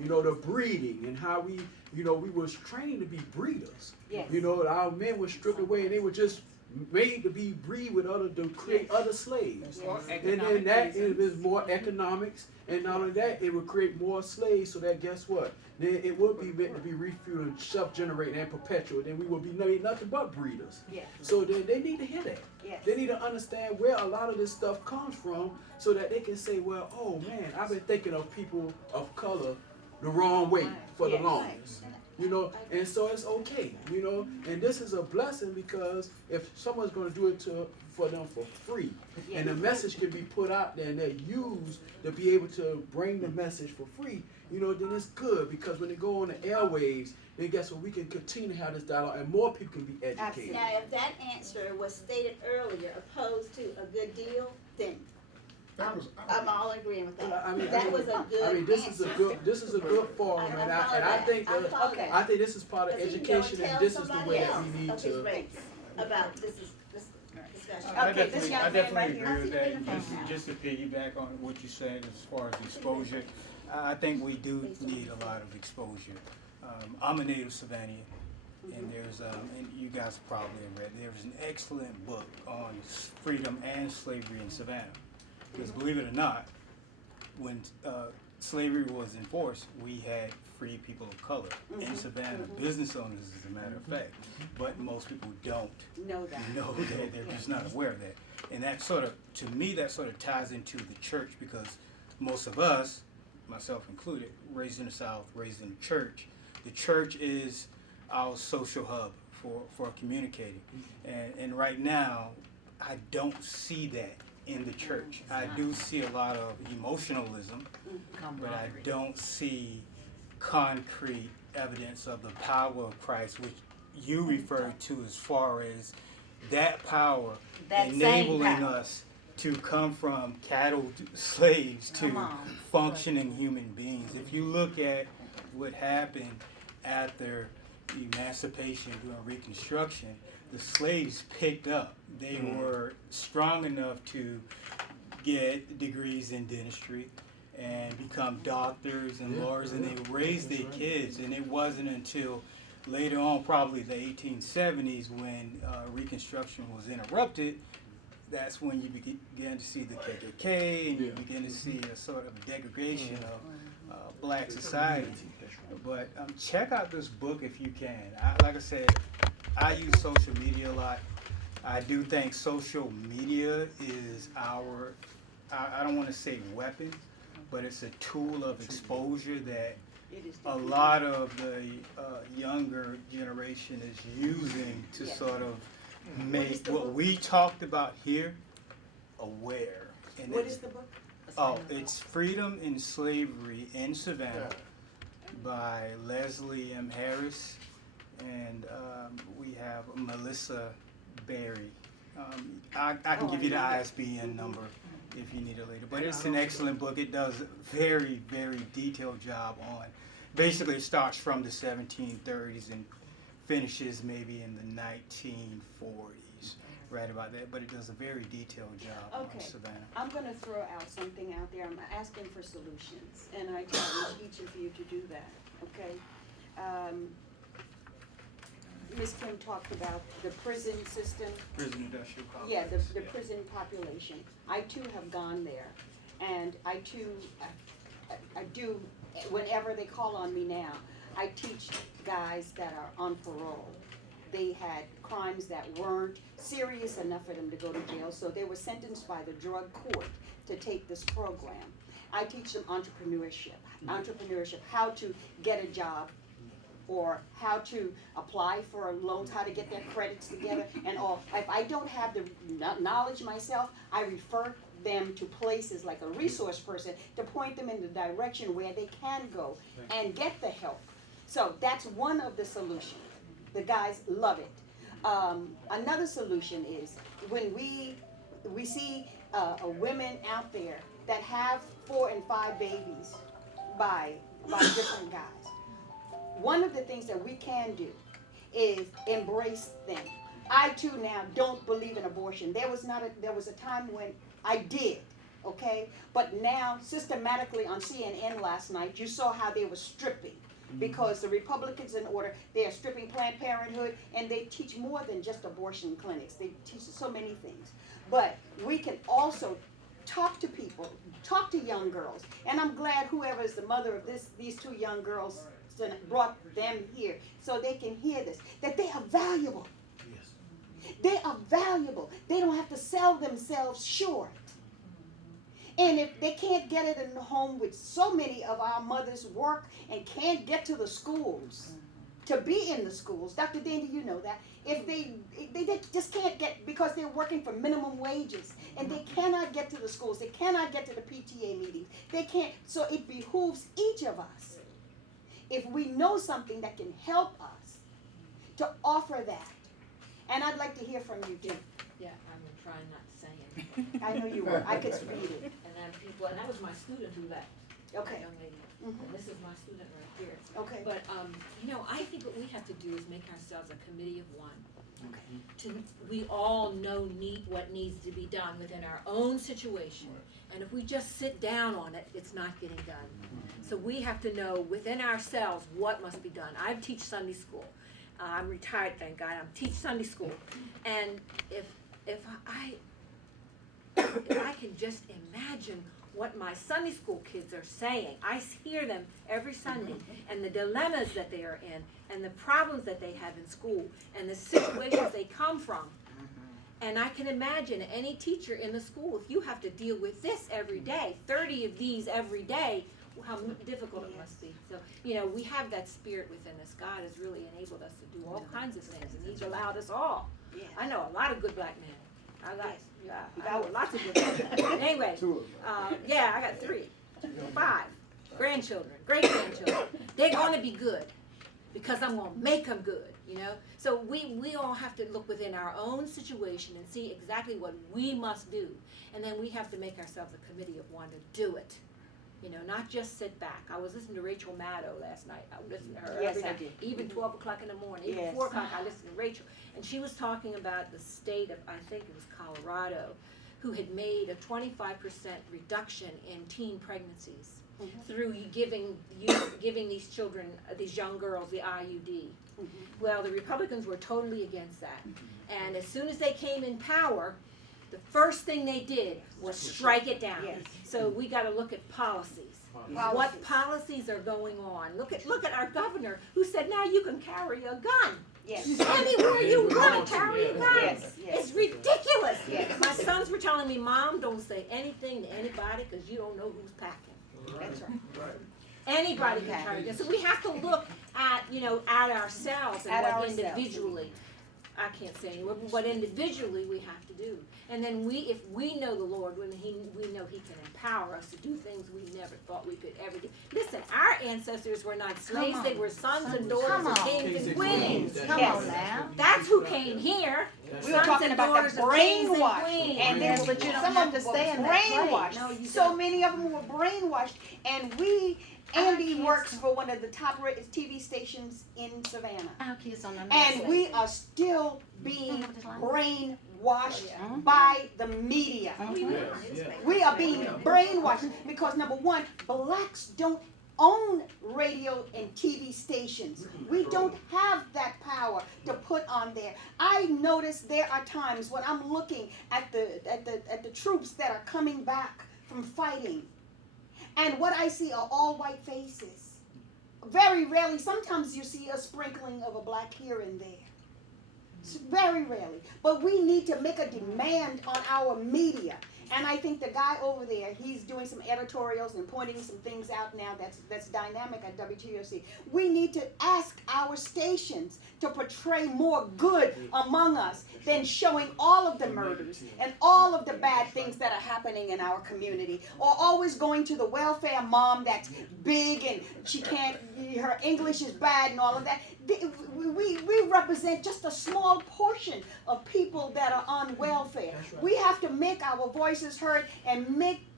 You know, the breeding and how we, you know, we was trained to be breeders. Yes. You know, our men were stripped away and they were just made to be breed with other, to create other slaves. And then that it was more economics, and not only that, it would create more slaves. So that guess what? Then it would be meant to be refueling, self-generating, and perpetual. Then we would be made nothing but breeders. Yes. So then they need to hear that. Yes. They need to understand where a lot of this stuff comes from, so that they can say, well, oh man, I've been thinking of people of color the wrong way for the Yes. longest. You know, and so it's okay, you know, and this is a blessing because if someone's going to do it for them for free, and the message can be put out there and they're used to be able to bring the message for free, you know, then it's good because when they go on the airwaves, then guess what, we can continue to have this dialogue and more people can be educated. Now, if that answer was stated earlier opposed to a good deal, then I'm all agreeing with that. That was a good I mean, this is a good forum, and I think Okay. I think this is part of education, and this is the way that we need to. About this discussion. Okay, this young I man right definitely here. agree with that. And just to piggyback on what you said as far as exposure, I think we do need a lot of exposure. I'm a native Savannah, and there's and you guys probably have read. There's an excellent book on freedom and slavery in Savannah. Because believe it or not, when slavery was enforced, we had free people of color in Savannah, business owners as a matter of fact. But most people don't Know that. know that, they're just not aware of that. And that sort of, to me, that sort of ties into the church because most of us, myself included, raised in the South, raised in the church. The church is our social hub for communicating. And right now, I don't see that in the church. I do see a lot of emotionalism, but I don't see concrete evidence of the power of Christ, which you referred to as far as that power That same enabling power. us to come from cattle slaves to Come on. functioning human beings. If you look at what happened after emancipation during Reconstruction, the slaves picked up. They were strong enough to get degrees in dentistry and become doctors and lawyers, and they raised their kids. And it wasn't until later on, probably the 1870s, when Reconstruction was interrupted, that's when you began to see the KKK, and you begin to see a sort of degradation of black society. But check out this book if you can. Like I said, I use social media a lot. I do think social media is our, I don't want to say weapon, but it's a tool of exposure that It is a lot of the younger generation is using to sort of make what we talked about here aware. And What it's- is the book? Oh, it's Freedom and Slavery in Savannah by Leslie M. Harris, and we have Melissa Berry. I can give you the ISBN number if you need it later, but it's an excellent book. It does a very, very detailed job on, basically it starts from the 1730s and finishes maybe in the 1940s, right about that, but it does a very detailed job on Okay. Savannah. I'm going to throw out something out there. I'm asking for solutions, and I challenge each of you to do that, okay? Ms. Kim talked about the prison system. Prison industrial complex. Yeah, the prison population. I too have gone there, and I too, I do, whenever they call on me now, I teach guys that are on parole. They had crimes that weren't serious enough for them to go to jail, so they were sentenced by the drug court to take this program. I teach them entrepreneurship, how to get a job, or how to apply for loans, how to get their credits together, and all. If I don't have the knowledge myself, I refer them to places like a resource person to point them in the direction where they can go and get the help. So that's one of the solutions. The guys love it. Another solution is when we see women out there that have 4 and 5 babies by different guys. One of the things that we can do is embrace them. I too now don't believe in abortion. There was a time when I did, okay? But now, systematically on CNN last night, you saw how they were stripping. Because the Republicans in order, they are stripping Planned Parenthood, and they teach more than just abortion clinics. They teach so many things. But we can also talk to people, talk to young girls. And I'm glad whoever is the mother of these two young girls brought them here so they can hear this, that they are valuable. Yes. They are valuable. They don't have to sell themselves short. And if they can't get it in the home, which so many of our mothers work and can't get to the schools, to be in the schools, Dr. Dandy, you know that, if they just can't get, because they're working for minimum wages, and they cannot get to the schools, they cannot get to the PTA meetings, they can't, so it behooves each of us, if we know something that can help us, to offer that. And I'd like to hear from you, Jim. Yeah, I'm trying not to say anything. I know you were, I could read it. And then people, and that was my student who left, that Okay, young lady. Mhm. And this is my student right here. okay, But, I think what we have to do is make ourselves a committee of one. okay. We all know what needs to be done within our own situation. And if we just sit down on it, it's not getting done. So we have to know within ourselves what must be done. I teach Sunday school. I'm retired, thank God. I teach Sunday school. And if I can just imagine what my Sunday school kids are saying. I hear them every Sunday, and the dilemmas that they are in, and the problems that they have in school, and the situations they come from. And I can imagine any teacher in the school, if you have to deal with this every day, 30 of these every day, how difficult it must be. So, we have that spirit within us. God has really enabled us to do all kinds of things, and He's allowed us all. Yeah. I know a lot of good black men. I know lots of good black men. Anyway, I got 3, 5 grandchildren, great-grandchildren. They're going to be good because I'm going to make them good, So we all have to look within our own situation and see exactly what we must do. And then we have to make ourselves a committee of one to do it. Not just sit back. I was listening to Rachel Maddow last night. I listened to her Yes, every I night. did. Even 12 o'clock in the morning, even Yes. 4 o'clock, I listened to Rachel. And she was talking about the state of, I think it was Colorado, who had made a 25% reduction in teen pregnancies through giving these children, these young girls, the IUD. Well, the Republicans were totally against that. And as soon as they came in power, the first thing they did was strike it down. Yes. So we got to look at policies. What policies are going on? Look at our governor who said now you can carry a gun. Yes. Anywhere you want to carry a gun. Yes, yes. It's ridiculous. Yes. My sons were telling me, Mom, don't say anything to anybody because you don't know who's packing. That's right. Anybody can carry a gun. So we have to look at, at ourselves and At what ourselves. individually. I can't say anymore, but what individually we have to do. And then if we know the Lord, we know He can empower us to do things we never thought we could ever do. Listen, our ancestors were not slaves, they were sons and daughters Come of on. kings and queens. Come Yes. on now. That's who came here. We were Sons talking and about daughters the of kings and brainwash, queens. and Yes, then but you don't some have of to them stay were in that brainwashed. place. No, you So don't. many of them were brainwashed, and Andy works for one of the top TV stations in Savannah, Our kids don't know. and we are still being brainwashed Oh, by the media. Yes. We are being brainwashed because number one, blacks don't own radio and TV stations. We don't have that power to put on there. I notice there are times when I'm looking at the troops that are coming back from fighting, and what I see are all white faces. Very rarely, sometimes you see a sprinkling of a black here and there. Very rarely. But we need to make a demand on our media. And I think the guy over there, he's doing some editorials and pointing some things out now that's dynamic at WTOC. We need to ask our stations to portray more good among us than showing all of the murders and all of the bad things that are happening in our community. Or always going to the welfare mom that's big and her English is bad and all of that. We represent just a small portion of people that are on welfare. That's right. We have to make our voices heard and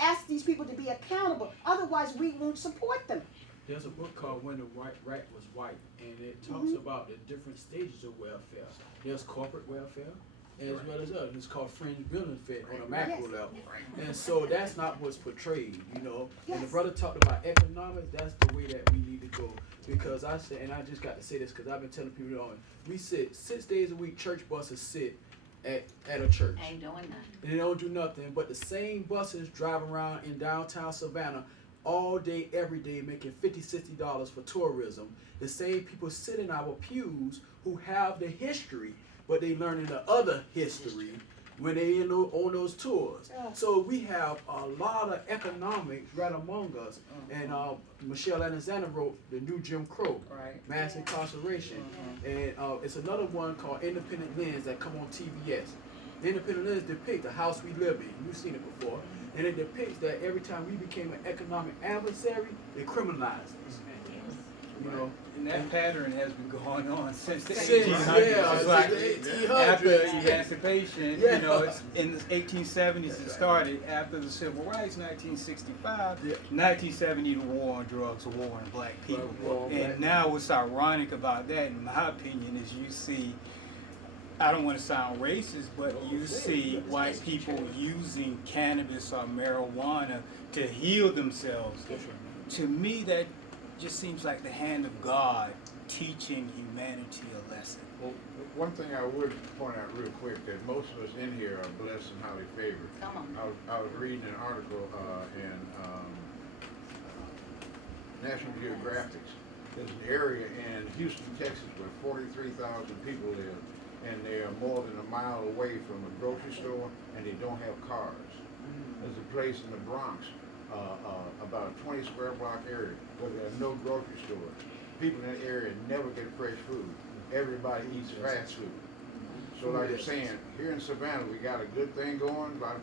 ask these people to be accountable. Otherwise, we won't support them. There's a book called When the Rat Was White, and it talks about the different stages of welfare. There's corporate welfare, as well as others. It's called fringe benefit on a macro level. And so that's not what's portrayed, you know. And the Yes. brother talked about economics, that's the way that we need to go. Because I said, and I just got to say this because I've been telling people, you know, we sit 6 days a week, church buses sit at a church. Ain't doing that. And they don't do nothing, but the same buses drive around in downtown Savannah all day, every day, making $50, $60 for tourism. The same people sit in our pews who have the history, but they learning the other history when they on those tours. So we have a lot of economics right among us. And Michelle Alexander wrote The New Jim Crow, Right. Mass Incarceration. And it's another one called Independent Lens that come on TBS. The Independent Lens depicts the house we live in. You've seen it before. And it depicts that every time we became an economic adversary, they criminalized us. You know, And that pattern has been going on since the Since, 1800s. yeah, It's like since the 1800s. after emancipation, Yeah. you know, it's in the 1870s it started. After the Civil Rights, 1965, Yeah. 1970, the war on drugs, the war on black people. War on black And now what's ironic about that, in my opinion, is you see, I don't want to sound racist, but you see white people using cannabis or marijuana to heal themselves. To me, that just seems like the hand of God teaching humanity a lesson. Well, one thing I would point out real quick, that most of us in here are blessed and highly favored. Come on. I was reading an article in National Geographic. There's an area in Houston, Texas, where 43,000 people live, and they are more than a mile away from a grocery store, and they don't have cars. There's a place in the Bronx, about a 20 square block area, where there are no grocery stores. People in that area never get fresh food. Everybody eats fast food. So like I'm saying, here in Savannah, we got a good thing going. A lot of